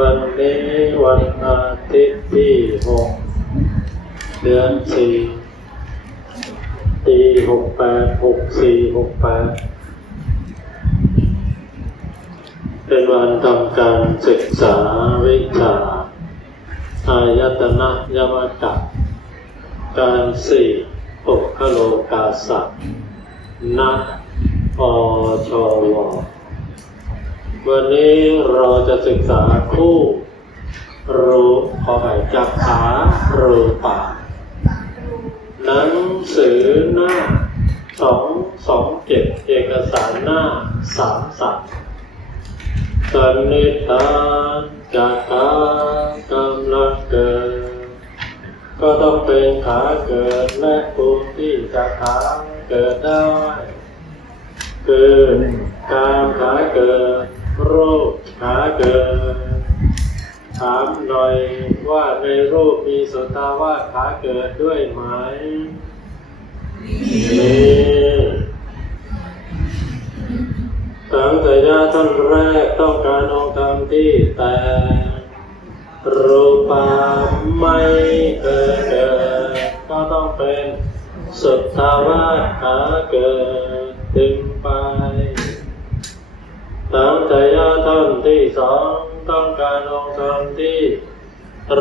วันนี้วันอาทิตย์ที่หกเดือนสี่ปีหกแปดหกสี่หกแปดเป็นวันทำการศึกษาวิชาอายตนะยมจักการสี่ปกขโลกาสักนักอชว วันนี้เราจะศึกษาคู่รูขอไปจักขารูปาหนังสือหน้าสองสองเจ็ดเอกสารหน้าสามสัตสันนิษฐานจากขากำลังเกิด ก็ต้องเป็นขาเกิดและภูมิที่จะขาเกิดได้คือการขาเกิด รูปขาเกิด ถามหน่อยว่าในรูปมีสตาวาสขาเกิดด้วยไหมมีสังสยาท่านแรกต้องการองค์ธรรมที่แต่รูปาไม่เคยเกิดก็ต้องเป็นสุตาวาสขาเกิดถึงไป สังขยาท่านที่สองต้องการองค์ธรรมที่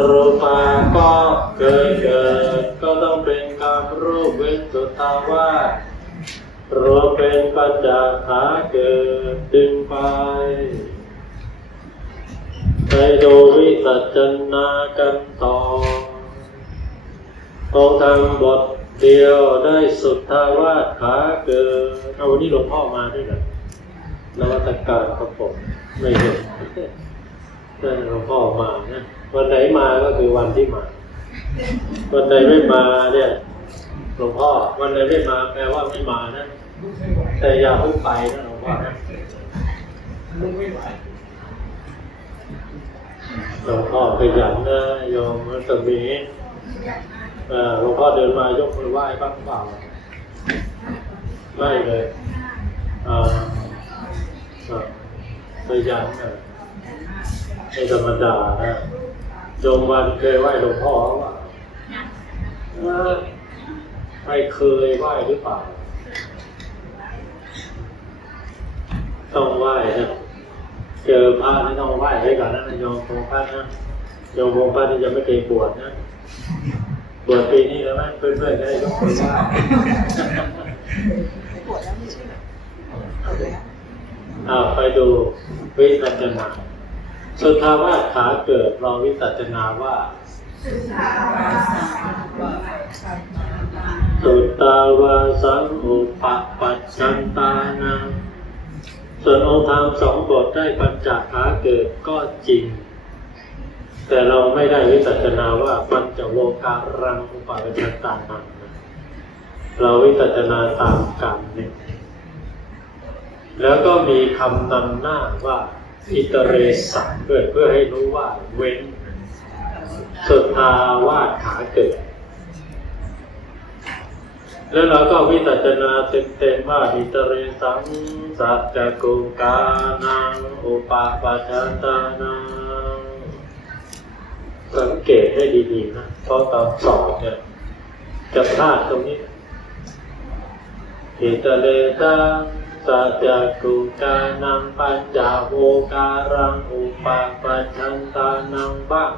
รูปาก็เกิดเกิด ก็ต้องเป็นการรูปเว้นสุตาวารวมเป็นปัญจขาเกิดดึงไปไปดูวิสัชนากันต่อองค์ธรรมบทเดียวได้สุทธาวาสขาเกิดเอาวันนี้หลวงพ่อมาด้วยนะ นวัตการครับผมไม่เห็นนั่นหลวงพ่อมานะวันไหนมาก็คือวันที่มา วันไหนไม่มาเนี่ยหลวงพ่อวันไหนไม่มาแปลว่าไม่มานะแต่อย่าเพิ่งไปนะหลวงพ่อนะหลวงพ่อขยันนะโยมรัตมีหลวงพ่อเดินมายกมือไหว้บ้างเปล่า ไม่เลยอ่า ครับพยายามนะไม่ธรรมดานะโยมวันเคยไหว้หลวงพ่อว่าไม่เคยไหว้หรือเปล่า ต้องไหว้นะเจอพระนี่ต้องไหว้ไว้ก่อนนะโยมพงพัดนะโยมพงพัดนี่จะไม่เคยบวชนะบวชปีนี้แล้วไหมเพื่อนๆจะได้ยกมือไหว้อ่าไปดูวิสัชนา สุทาวาสขาเกิดเราวิสัชนาว่าสุตาวาสังอุปปัจจันตานังส่วนองค์ธรรมสองบทได้ปัญจขาเกิดก็จริง แต่เราไม่ได้วิสัชนาว่าปัญจโวการังอุปปัจจันตานังนะเราวิสัชนาตามกรรมเนี่ย แล้วก็มีคำนำหน้าว่าอิตเรสังเกิดเพื่อให้รู้ว่าเว้นสุทาวาขาเกิด แล้วเราก็วิจัจนาเต็มๆว่าอิตเรสังสัจจกุกานังอุปาปัจจตานังสังเกตให้ดีๆนะเพราะตอนสอบเนี่ยจะพลาดตรงนี้อิตเลตัง สัจกุกานังปัญจโวการังอุปาปัจจันตานังบ้าง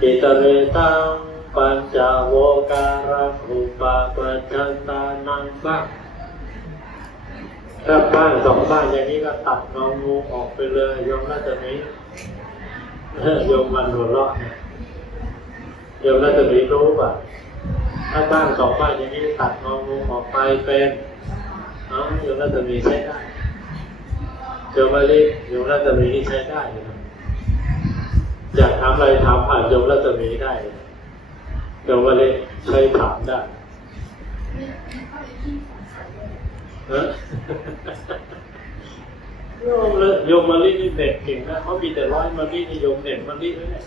อิตเลตังปัญจโวการังอุปาปัจจันตานังบ้างถ้าบ้านสองบ้านอย่างนี้ก็ตัดงองูออกไปเลยโยมน่าจะนี้โยมมันหัวเราะเนี่ยโยมน่าจะมีรู้ป่ะถ้าบ้านสองบ้านอย่างนี้ตัดงองูออกไปเป็น เนาโยมรัตมีใช้ได้โยมมาลีโยมรัตมีนี่ใช้ได้เลยนะอยากถามอะไรถามผ่านโยมรัตมีได้โยมมาลีใช้ถามได้โยมเลยโยมมาลีนี่เด็กเก่งนะเขามีแต่ร้อยมาลีนี่โยมเด็กมาลีเลยเนี่ย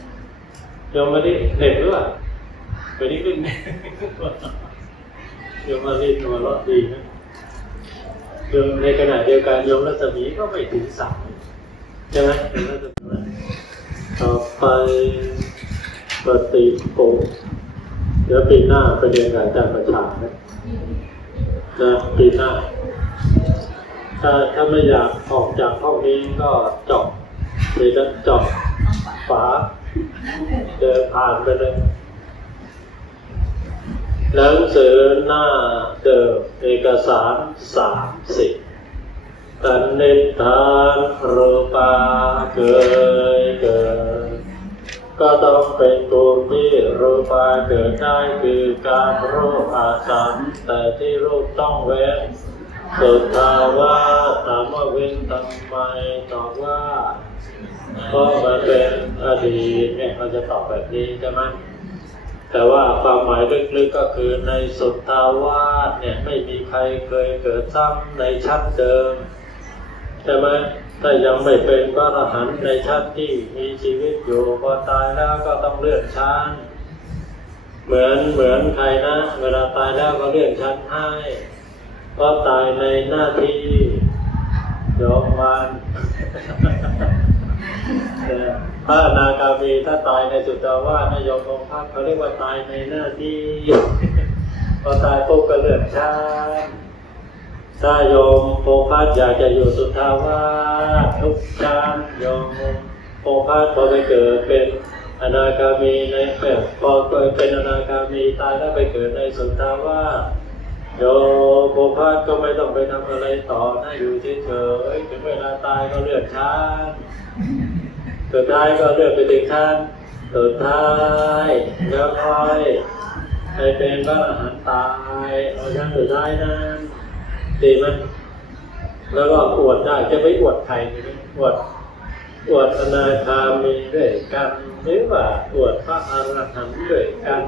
โยมมาลีเด็กหรือเปล่าไปนี่ขึ้นโยมมาลีตัวรอดดีนะ ยมในขณะเดียวกันโยมรัศมีก็ไม่ถึงสามใช่ไหมโยมรัศมีไปปฏิปุเดี๋ยวปีหน้าไปเรียนกับอาจารย์ประชานะนะปีหน้า ถ้าถ้าไม่อยากออกจากห้องนี้ก็เจาะหรือจะเจาะฝาเดินผ่านไปเลย หนังสือหน้าเดิมเอกสารสามสิบตันนิทานรูปาเกยเกิด ก็ต้องเป็นภูมิที่รูปาเกิดได้คือการรูปอาสันแต่ที่รูปต้องเว้นสุดทาว่าถามว่าเว้นทำไมตอบว่าเพราะมันเป็นอดีตเนี่ยเราจะตอบแบบนี้ใช่ไหม แต่ว่าความหมายลึกๆก็คือในสุดทาวาสเนี่ยไม่มีใครเคยเกิดซ้ำในชั้นเดิมใช่ไหมถ้ายังไม่เป็นพระอรหันต์ในชั้นที่มีชีวิตอยู่พอตายแล้วก็ต้องเลื่อนชั้น เหมือนเหมือนใครนะ เวลาตายแล้วก็เลื่อนชั้นให้เพราะตายในหน้าที่ยอมวัน พระอนาคามีถ้าตายในสุตาวาสนายมองพักเขาเรียกว่าตายในหน้าที่พอตายปุ๊บก็เลือดชาติถ้าโยมโพพัดอยากจะอยู่สุทาวาสทุกชาติโยมโพพัดพอไปเกิดเป็นอนาคามีในแบบพอเกิดเป็นอนาคามีตายแล้วไปเกิดในสุทาวาสโยมโภพาสก็ไม่ต้องไปทำอะไรต่อนะอยู่เฉยๆถึงเวลาตายก็เลื่อนชั้น สุดท้ายก็เลือนไปถึงชั้นสุดท้ายแล้วค่อยไปเป็นพระอรหันต์ตายเอาชั้นสุดท้ายนั้นดีไหมแล้วก็อวดได้จะไม่อวดใครดีไหมอวดอวดอนาคามีด้วยกันหรือว่าอวดพระอรหันต์ด้วยกัน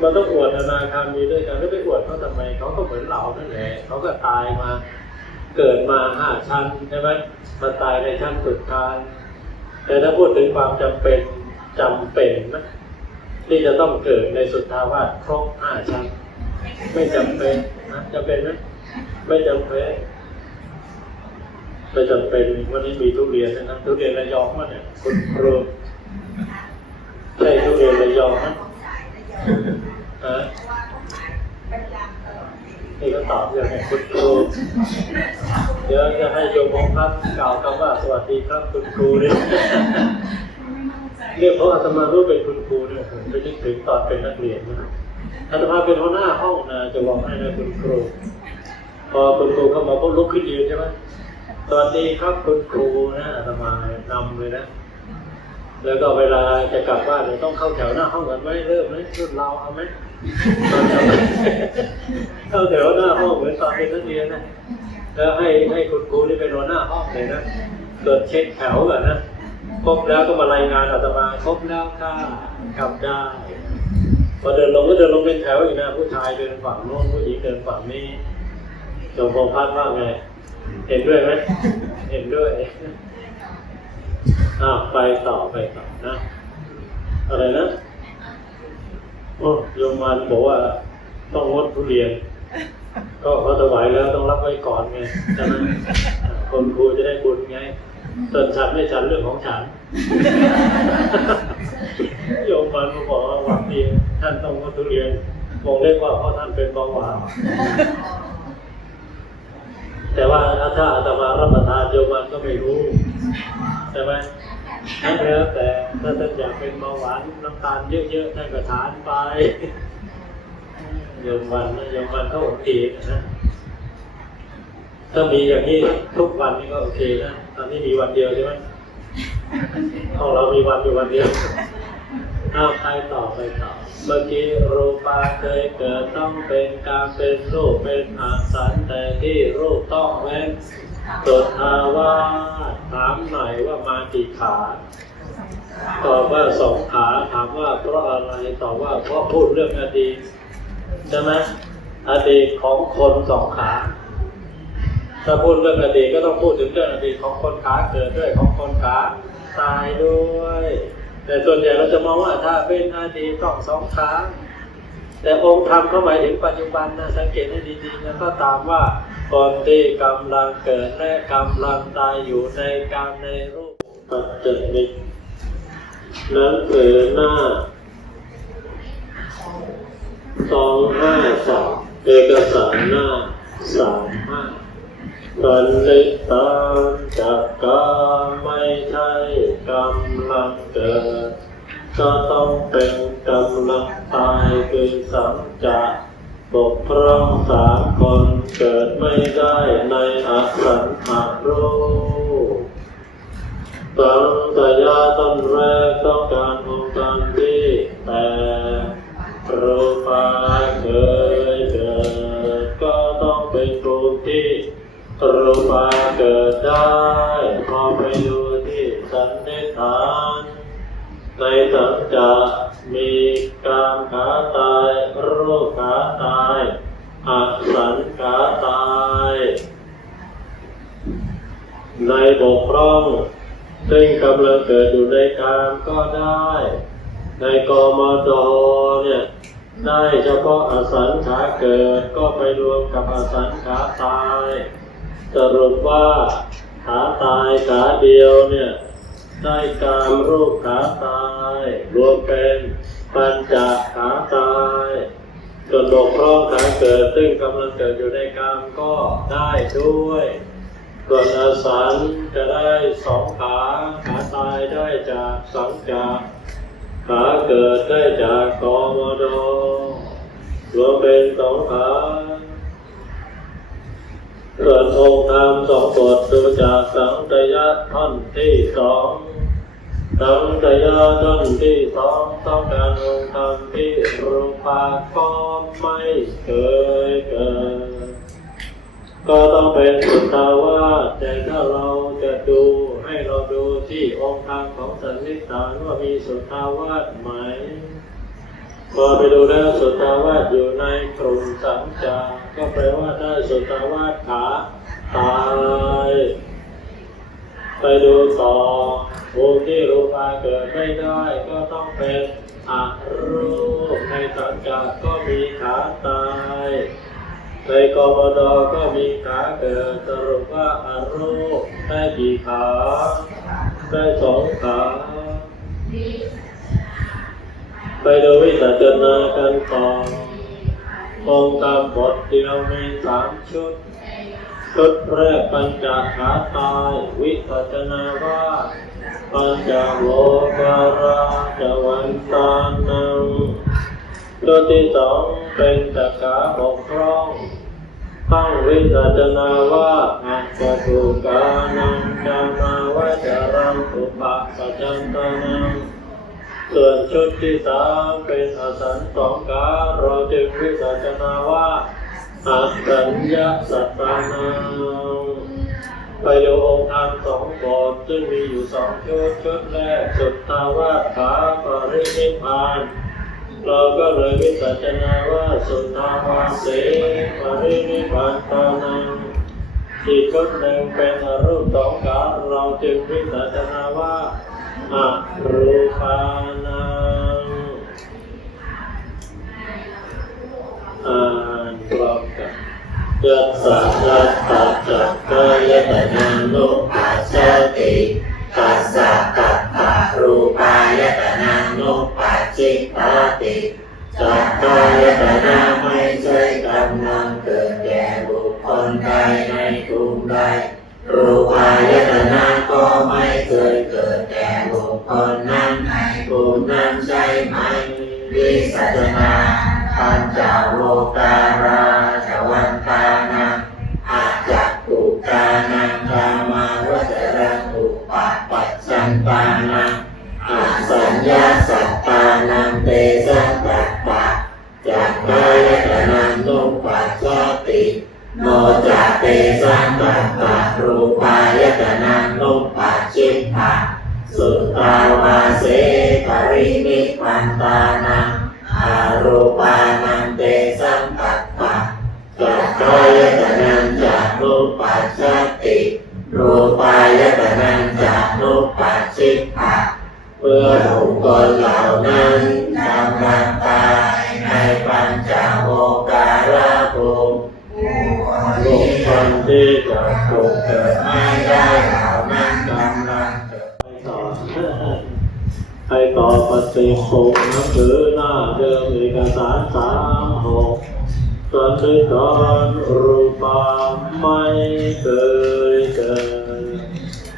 มันต้องอวดอนาคามีด้วยกันไม่ไปอวดเขาทำไมเขาก็เหมือนเรานั่นแหละเขาก็ตายมา เกิดมาห้าชั้นใช่ไหมมาตายในชั้นสุดท้าย แต่ถ้าพูดถึงความจำเป็นจำเป็นนะที่จะต้องเกิดในสุดท้าวาสครบห้าชั้น ไม่จำเป็นนะจำเป็นไหมไม่จำเป็นไม่จำเป็นวันนี้มีทุเรียนนะทุเรียนระยองมั้งเนี่ยคุณครูใช่ทุเรียนระยองมั้ยฮะ นี่ก็ตอบอย่างไงคุณครูเดี๋ยวจะให้โยมของพัดกล่าวคำว่าสวัสดีครับคุณครูเนี่ยเรียกเพราะอาตมารู้เป็นคุณครูเนี่ยผมไปนึกถึงตอนเป็นนักเรียนนะอาตมาเป็นหัวหน้าห้องนะจะบอกให้นะคุณครู พอคุณครูเข้ามาก็ลุกขึ้นยืนใช่ไหมสวัสดีครับคุณครูนะอาตมานำเลยนะแล้วก็เวลาจะกลับบ้านเราต้องเข้าแถวหน้าห้องกันไหมเริ่มไหมรุ่นเราเอาไหมตอน เข้าแถวหน้าห้องเหมือนตอนเป็นนักเรียนนะแล้วให้ให้คุณครูนี่เป็นหัวหน้าห้องเลยนะตรวจเช็คแถวก่อนนะครบแล้วก็มารายงานอาตมาครบแล้วค่ะกลับได้พอเดินลงก็เดินลงเป็นแถวอีกนะผู้ชายเดินฝั่งโน้นผู้หญิงเดินฝั่งนี้โยมพงพัฒน์ว่าไง เห็นด้วยไหมเห็นด้วยอ้าวไปต่อไปต่อนะอะไรนะ โอ้โยมมันบอกว่าต้องงดทุเรียน ก็เขาถวายแล้วต้องรับไว้ก่อนไงใช่ไหมคนครูจะได้บุญไงส่วนฉันไม่ฉันเรื่องของฉันโยมมันก็บอกว่าหวังดีท่านต้องงดทุเรียนคงเรียกว่าเพราะท่านเป็นเบาหวานแต่ว่าถ้าอาตมารับประทานโยมมันก็ไม่รู้ใช่ไหมนั่น แล้วแต่ถ้าท่านอยากเป็นเบาหวานน้ำตาลเยอะๆท่านก็ทานไปโยมวันนะโยมวันก็โอเคนะถ้ามีอย่างนี้ทุกวันนี่ก็โอเคนะตอนนี้มีวันเดียวใช่ไหมของเรามีวันอยู่วันเดียวอ้าวไปต่อไปต่อ เมื่อกี้รูปาเคยเกิดต้องเป็นการเป็นรูปเป็นอาสันแต่ที่รูปต้องเว้ นตดทาวาถามหน่อยว่ามากี่ขาตอบว่าสองขาถามว่าเพราะอะไรตอบว่าเพราะพูดเรื่องอดีตใช่ไหมอดีตของคนสองขา ถ้าพูดเรื่องอดีตก็ต้องพูดถึงเรื่องอดีตของคนขาเกิดด้วยของคนขาตายด้วย แต่ส่วนใหญ่เราจะมองว่าถ้าเป็นอดีตต้องสองขาแต่องค์ธรรมเขาหมายถึงปัจจุบันนะสังเกตให้ดีๆนะก็ตามว่า คนที่กำลังเกิดและกำลังตายอยู่ในกรรมในรูปปัจจมิหนังสือหน้าสองห้าสามเอกสารหน้าสามห้าสันนิษฐานจากกาไม่ใช่กำลังเกิดก็ต้องเป็นกำลังตายคือสังจะ บกพร่องสามคนเกิดไม่ได้ในอสันหารูปสังสยาต้นแรกต้องการองค์การที่แต่รูปาเคยเกิดก็ต้องเป็นภูมิที่รูปาเกิดได้พอไปดูที่สันนิษฐานในสังจะ มีกามขาตายรูปขาตายอสันขาตาย ในบกพร่อง ซึ่งกำลังเกิดอยู่ในกามก็ได้ ในกมดเนี่ยได้เฉพาะอสันขาเกิดก็ไปรวมกับอสันขาตาย สรุปว่าขาตายขาเดียวเนี่ย ได้กามรูปขาตาย รวมเป็นปัญจขาตายส่วนบกพร่องขาเกิดซึ่งกำลังเกิดอยู่ในกามก็ได้ด้วยส่วนอาสันจะได้สองขาขาตายได้จากสังจาขาเกิดได้จากกมดรวมเป็นสองขาส่วนองค์ธรรมสองบทดูจากสังตยะท่อนที่สอง สังตยะท่อนที่สองต้องการองค์ธรรมที่รูปาก็ไม่เคยเกิดก็ต้องเป็นสุทธาวาแต่ถ้าเราจะดูให้เราดูที่องค์ธรรมของสันนิษฐานว่ามีสุทธาวาสไหมพอไปดูแล้วสุทธาวาสอยู่ในกลุ่มสังจาก็แปลว่าได้สุทธาวาสขาตาย ไปดูต่อภูมิที่รูปาเกิดไม่ได้ก็ต้องเป็นอรูปในสังจาก็มีขาตายในกบดก็มีขาเกิดสรุปว่าอารูปได้กี่ขาได้สองขาไปดูวิสัชนากันต่อองตามบทเดียวมีสามชุด ชุดแรกปัญจขาตาย วิสัชนาว่าปัญจโลการาจวันตานังชุดที่สองเป็นจักขาบกพร่องตั้งวิสัชนาว่าอัจจุกานังจามาวจารังอุปะปัจจันตานังส่วนชุดที่สามเป็นอสันสองขาเราจึงวิสัชนาว่า อัสัญญาสัตตานังไปดูองค์ธรรมสองบทซึ่งมีอยู่สองชุดชุดแรกสุดทาวาขาปรินิพานเราก็เลยวิสัชนาว่าสุดทาวาเสปรินิพานตานังอีกชุดหนึ่งเป็นอรูปสองขาเราจึงวิสัชนาว่าอรูปานังอ่า พร้อมกันยัสสะยัสสะจักกายตนานุปัสสติปัสส ติโนจาเตสังตัตตะรูปายตนะนุปัจจิตาสุตาวาเสปรินิพันตานังอารูปานังเตสังตัตตะจักกายตนะจักนุปัจจติรูปายตนะจักนุปัจจิตาเพื่อบุคคลเหล่านั้นกำลังตายในปัญจโว ที่จะปลุกเกิดไม่ได้หานั้นกำลังเกิดไปต่อให้ต่อปฏิโภคหนังสือหน้าเดิมเอกสารสามหกสันติกรรูปาไม่เคยเกิด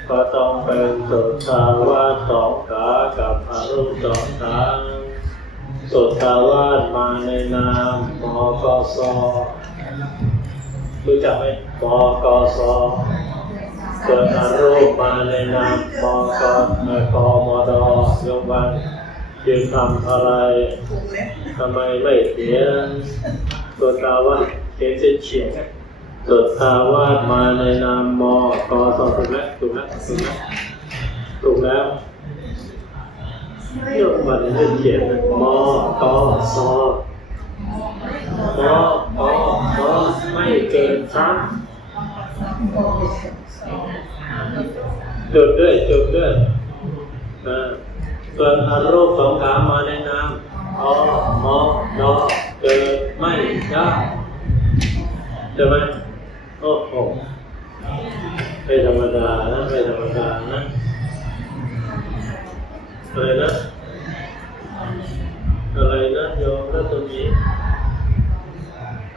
ก็ต้องเป็นสุทาวาสสองขากับอรูปสองขาสุทาวาสมาในนามมกส รู้จักไหมมกสเกิดอารมณ์มาในนามมกเอ่อกมดยงวันยืนทำอะไรทำไมไม่เขียตัวตาวาเขียนเส้นเฉียงตัวตาวามาในนามมกสถูกแล้วถูกแล้วถูกแล้วถูกแล้วยกวันเส้นเฉียงมกส มกสไม่เกินซ้ำจุดด้วยจุดด้วยอ่าส่วนอารมณ์สองขามาในนามอมอดอเกิดไม่ได้ใช่ไหมโอ้โหไม่ธรรมดานะไม่ธรรมดานะอะไรนะ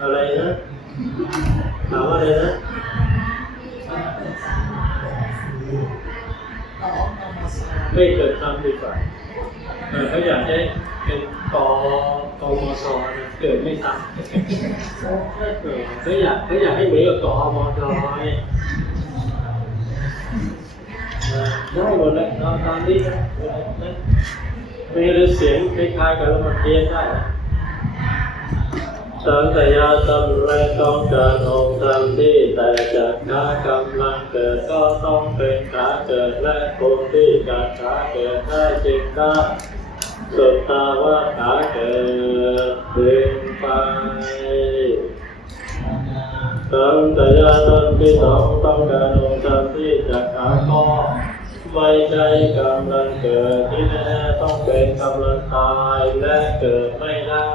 อะไรนะถามว่าอะไรนะไม่เกิดความดีกว่าเออเขาอยากได้เป็นกกมสนะเกิดไม่ทันเขาอยากเขาอยากให้เหมือนกับกมสเนี่ยเออได้หมดแล้วตอนนี้นะไม่ได้เสียงคล้ายๆกันแล้วมันเพี้ยนได้นะ สังขยาตำแรกต้องการองค์ธรรมที่แต่จากขากำลังเกิดก็ต้องเป็นขาเกิดและคนที่จากขาเกิดได้จึงได้สุดตาว่าขาเกิดเป็นไปสังขยาตำที่สองต้องการองค์ธรรมที่จากขาก็ไม่ใช่กำลังเกิดที่แน่ต้องเป็นกำลังตายและเกิดไม่ได้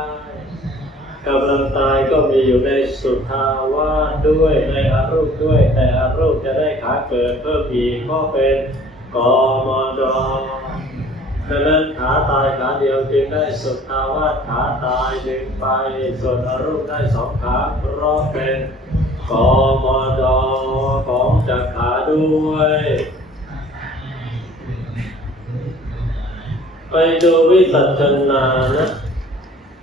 กำลังตายก็มีอยู่ในสุทาวาสด้วยในอารูปด้วย แต่อารูปจะได้ขาเกิดเพิ่มอีกก็เป็นกอมอดดังนั้นขาตายขาเดียวจึงได้สุทาวาสขาตายดึงไป ส่วนอารูปได้สองขาเพราะเป็นกอมอดของจักขาด้วยไปดูวิสัชนานะ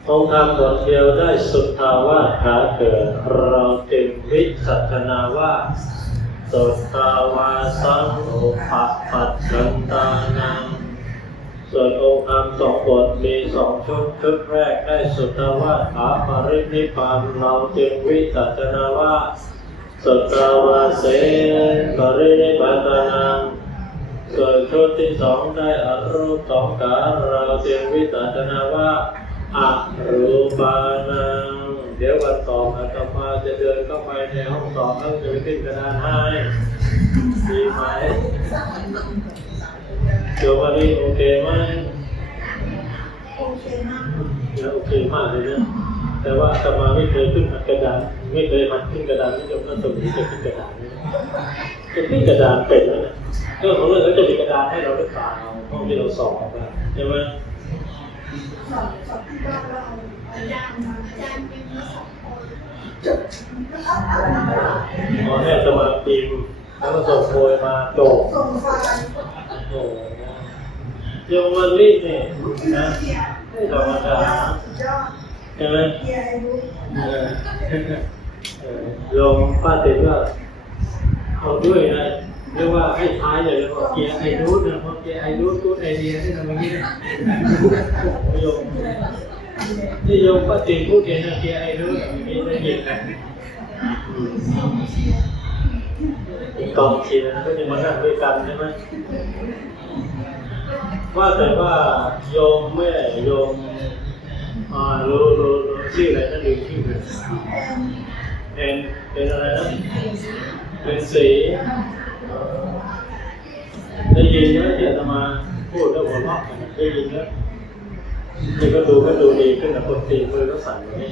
องค์ธรรมบทเดียวได้สุทธาวาสขาเกิด เราจึงวิสัชนาว่าสุทธาวาสังโอภะปัจจันตานังส่วนองค์ธรรมสองบทมีสองชุดชุดแรกได้สุทธาวาสขาปรินิพานเราจึงวิสัชนาว่าสุทธาวาเสปรินิพพานังส่วนชุดที่สองได้อรูปสองขาเราจึงวิสัชนาว่า อรูปานังเดี๋ยววันต่อมาตมาจะเดินเข้าไปในห้องสอบแล้วจะไปขึ้นกระดานให้ดีไหมเดี๋ยววันนี้โอเคไหมโอเคมากโอเคมากเลยนะแต่ว่าอาตมาไม่เคยขึ้นกระดานไม่เคยมันขึ้นกระดานไม่จบนั่นสมมติจะขึ้นกระดานจะขึ้นกระดานเป็นแล้วนะเรื่องของเรื่องเขาจะมีกระดานให้เราหรือเปล่าห้องที่เราสอบใช่ไหม สอนสอนที่บ้านเราอาย่างมาย่างเป็นมาสองคนอ๋อให้อาตมาพิมแล้วก็ส่งโพยมาจบส่งไฟโอ้โหโยมวันนี้เนี่ยนะไม่ธรรมดาใช่ไหมเกียร์อายุเออเออโยมป้าติดว่าเอาด้วยนะ เรียกว่าให้ท้ายเลยแล้วก็เกียร์ไอรูทนะเพราะเกียร์ไอรูทกูดไอเดียที่ทำเมื่อกี้นะโยมนี่โยมป้าติดพูดเองนะเกียร์ไอรูทมีได้ยินนะอืมกองเชียร์ก็จะมานั่งด้วยกันใช่ไหมว่าแต่ว่าโยมแม่โยมอ่ารู้รู้รู้ชื่ออะไรนั่นลืมชื่อเลยเป็นเป็นอะไรนะเป็นสีเอ่อ ได้ยินนะที่อาตมาพูดแล้วหัวเราะได้ยินนะนี่ก็ดูก็ดูดีขึ้นแต่คนตีมือก็สั่นอย่างนี้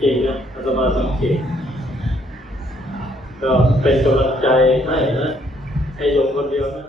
จริงนะอาตมาสังเกตก็เป็นกำลังใจให้นะให้โยมคนเดียวนะ